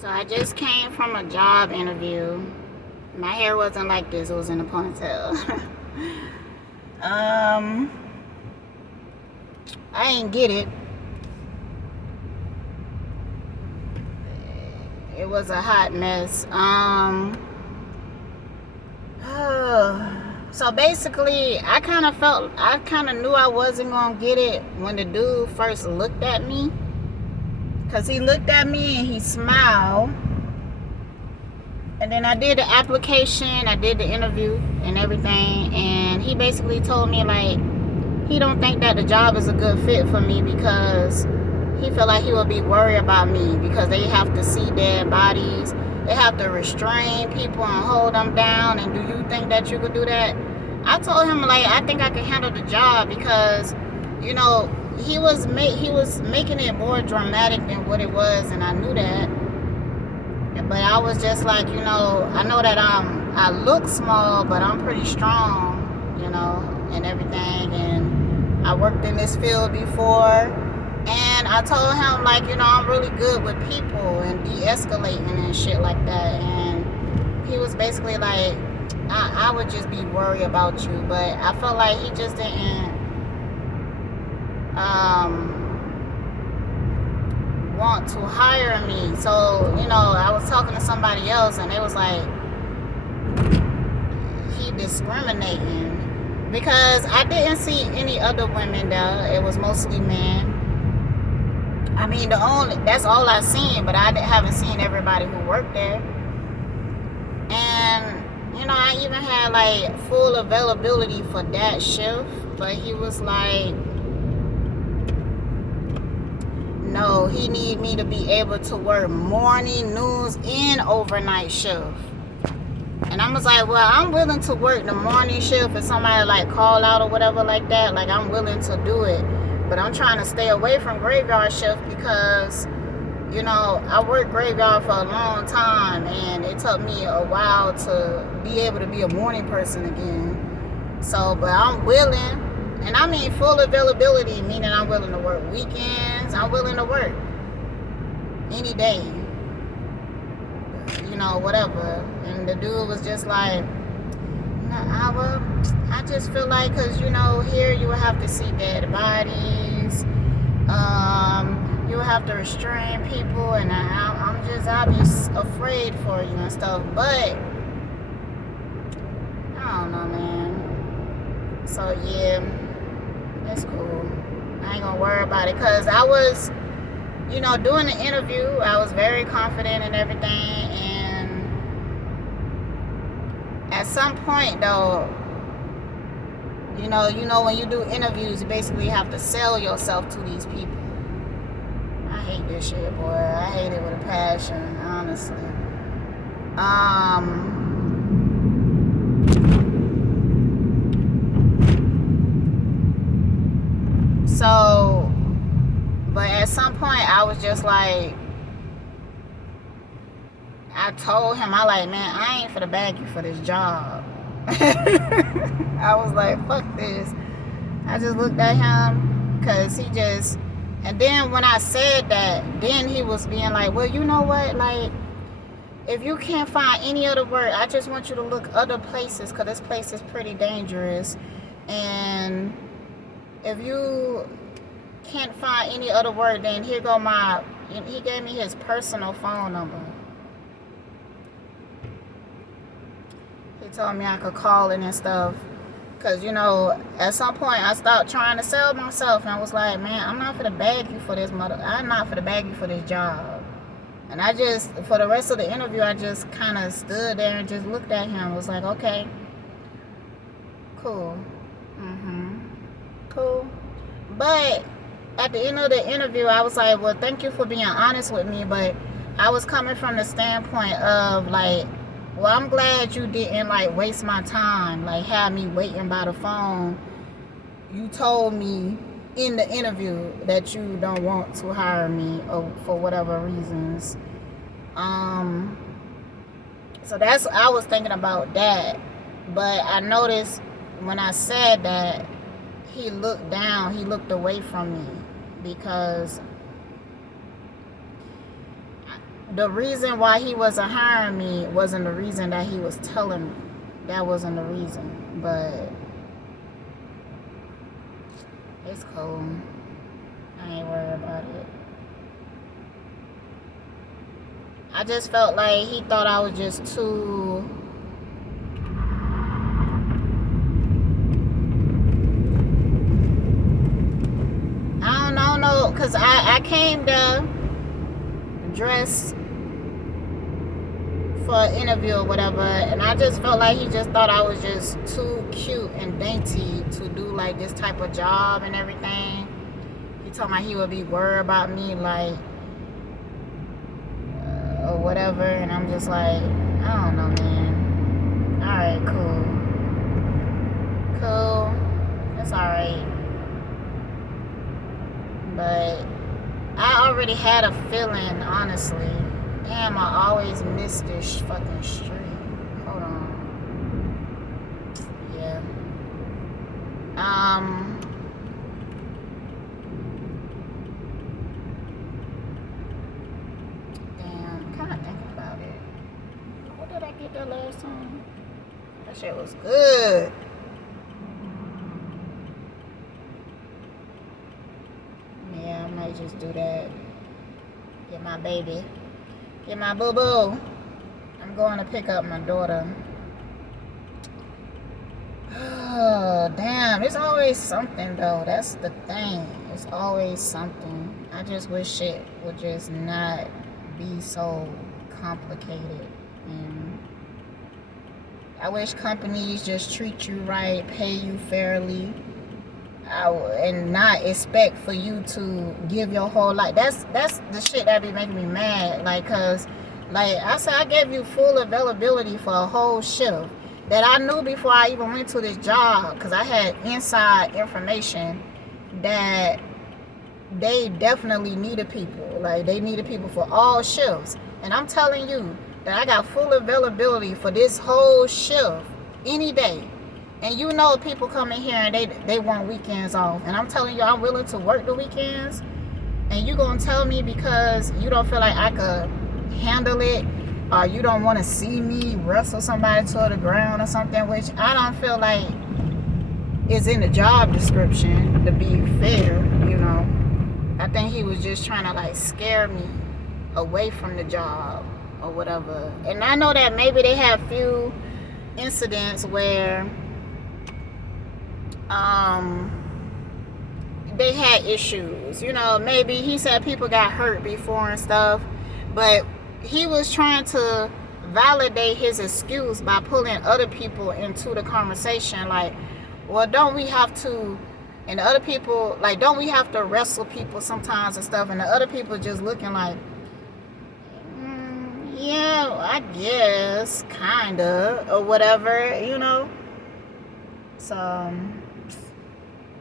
So I just came from a job interview. My hair wasn't like this, it was in a ponytail. I ain't get it. It was a hot mess. So basically, I kind of knew I wasn't gonna get it when the dude first looked at me. Cause he looked at me and he smiled. And then I did the application, I did the interview and everything. And he basically told me like, he don't think that the job is a good fit for me because he feel like he will be worried about me because they have to see dead bodies. They have to restrain people and hold them down. And do you think that you could do that? I told him like, I think I could handle the job because, you know, he was making it more dramatic than what it was, and I knew that. But I was just like, you know, I know that I look small, but I'm pretty strong, you know, and everything. And I worked in this field before, and I told him like, you know, I'm really good with people and de-escalating and shit like that. And he was basically like, I would just be worried about you, but I felt like he just didn't want to hire me. So, you know, I was talking to somebody else and they was like, he discriminating because I didn't see any other women there. It was mostly men. I mean, that's all I seen, but I haven't seen everybody who worked there. And you know, I even had like full availability for that shift, but he was like, no, he need me to be able to work morning, noons, and overnight shift. And I was like, well, I'm willing to work the morning shift if somebody like call out or whatever like that. Like, I'm willing to do it, but I'm trying to stay away from graveyard shift because, you know, I worked graveyard for a long time and it took me a while to be able to be a morning person again. So, but I'm willing, and I mean full availability, meaning I'm willing to work weekends. I'm willing to work any day, you know, whatever. And the dude was just like, no, I just feel like, cause you know, here you will have to see dead bodies. You will have to restrain people, and I'll be afraid for you and stuff. But I don't know, man. So yeah, it's cool. I ain't gonna worry about it, cause I was, you know, doing the interview. I was very confident and everything, and at some point though, you know, when you do interviews, you basically have to sell yourself to these people. I hate this shit, boy. I hate it with a passion, honestly. So, but at some point, I was just like, I told him, I like, man, I ain't finna bag you for this job. I was like, fuck this. I just looked at him, because he just, and then when I said that, then he was being like, well, you know what, like, if you can't find any other work, I just want you to look other places, because this place is pretty dangerous. And if you can't find any other work, then here go he gave me his personal phone number. He told me I could call it and stuff. Because, you know, at some point I stopped trying to sell myself. And I was like, man, I'm not finna beg you for this I'm not finna beg you for this job. And I just, for the rest of the interview, I just kind of stood there and just looked at him. Was like, okay, cool. Cool. But at the end of the interview, I was like, well, thank you for being honest with me. But I was coming from the standpoint of like, well, I'm glad you didn't like waste my time, like have me waiting by the phone. You told me in the interview that you don't want to hire me for whatever reasons. So I was thinking about that. But I noticed when I said that, he looked down, he looked away from me because the reason why he wasn't hiring me wasn't the reason that he was telling me. That wasn't the reason. But it's cool. I ain't worried about it. I just felt like he thought I was just too... I don't know, because I came to dress for an interview or whatever, and I just felt like he just thought I was just too cute and dainty to do like this type of job and everything. He told me he would be worried about me, like, or whatever, and I'm just like, I don't know, man. Alright, cool, that's alright. But I already had a feeling, honestly. Damn, I always miss this fucking street. Hold on. Yeah. Damn, I'm kind of thinking about it. What did I get that last time? That shit was good. Yeah, I might just do that. Get my baby. Get my boo-boo. I'm going to pick up my daughter. Oh, damn. It's always something, though. That's the thing. It's always something. I just wish it would just not be so complicated. And I wish companies just treat you right, pay you fairly, and not expect for you to give your whole life. That's the shit that be making me mad. Like, cause, like I said, I gave you full availability for a whole shift that I knew before I even went to this job, cause I had inside information that they definitely needed people. Like, they needed people for all shifts, and I'm telling you that I got full availability for this whole shift any day. And you know, people come in here and they want weekends off. And I'm telling you, I'm willing to work the weekends. And you gonna tell me because you don't feel like I could handle it, or you don't want to see me wrestle somebody to the ground or something, which I don't feel like is in the job description, to be fair, you know. I think he was just trying to like scare me away from the job or whatever. And I know that maybe they have few incidents where they had issues, you know. Maybe he said people got hurt before and stuff, but he was trying to validate his excuse by pulling other people into the conversation, like, well, don't we have to, and the other people, like, don't we have to wrestle people sometimes and stuff, and the other people just looking like, yeah, I guess, kinda, or whatever, you know. So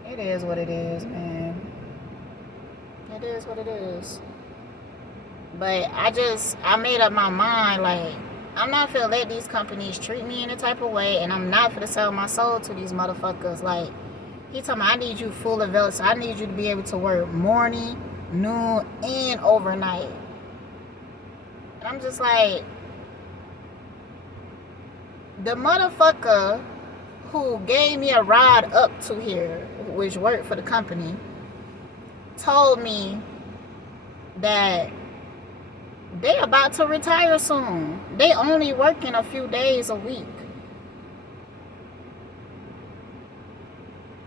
it is what it is, man. It is what it is. But I made up my mind, like, I'm not finna let these companies treat me in a type of way, and I'm not finna sell my soul to these motherfuckers. Like, he told me, I need you full available, so I need you to be able to work morning, noon, and overnight. And I'm just like, the motherfucker who gave me a ride up to here, which worked for the company, told me that they about to retire soon. They only working a few days a week.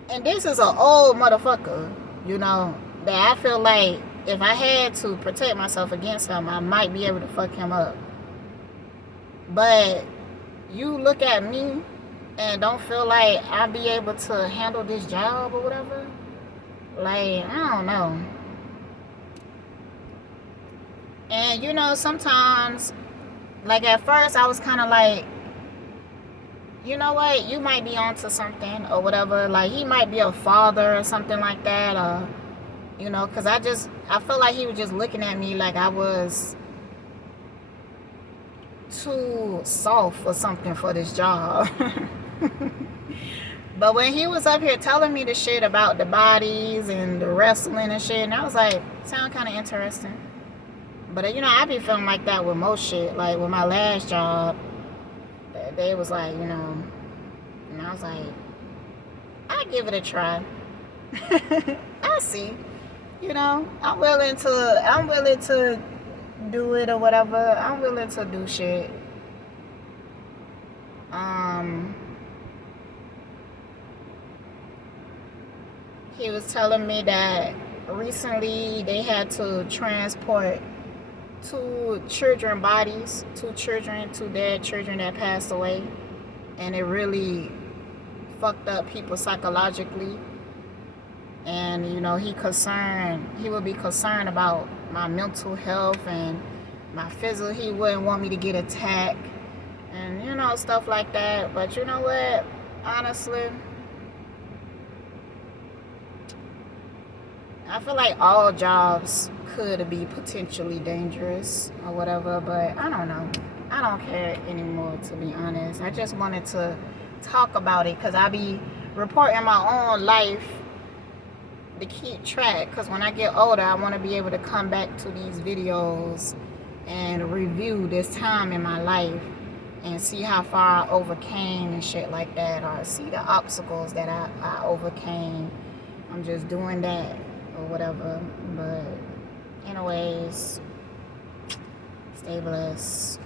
And this is an old motherfucker, you know, that I feel like if I had to protect myself against him, I might be able to fuck him up. But you look at me and don't feel like I'll be able to handle this job or whatever. Like, I don't know. And, you know, sometimes, like, at first I was kind of like, you know what, you might be onto something or whatever. Like, he might be a father or something like that, or, you know, because I felt like he was just looking at me like I was too soft or something for this job. But when he was up here telling me the shit about the bodies and the wrestling and shit, and I was like, sound kind of interesting. But I be feeling like that with most shit. Like with my last job, they was like, and I was like, I give it a try. I see. I'm willing to do it or whatever. I'm willing to do shit. He was telling me that recently they had to transport two children to their children that passed away, and it really fucked up people psychologically. And he would be concerned about my mental health and my physical. He wouldn't want me to get attacked and stuff like that. But you know what, honestly, I feel like all jobs could be potentially dangerous or whatever, but I don't know. I don't care anymore, to be honest. I just wanted to talk about it because I be reporting my own life to keep track, because when I get older, I want to be able to come back to these videos and review this time in my life and see how far I overcame and shit like that, or see the obstacles that I overcame. I'm just doing that or whatever. But anyways, stay blessed.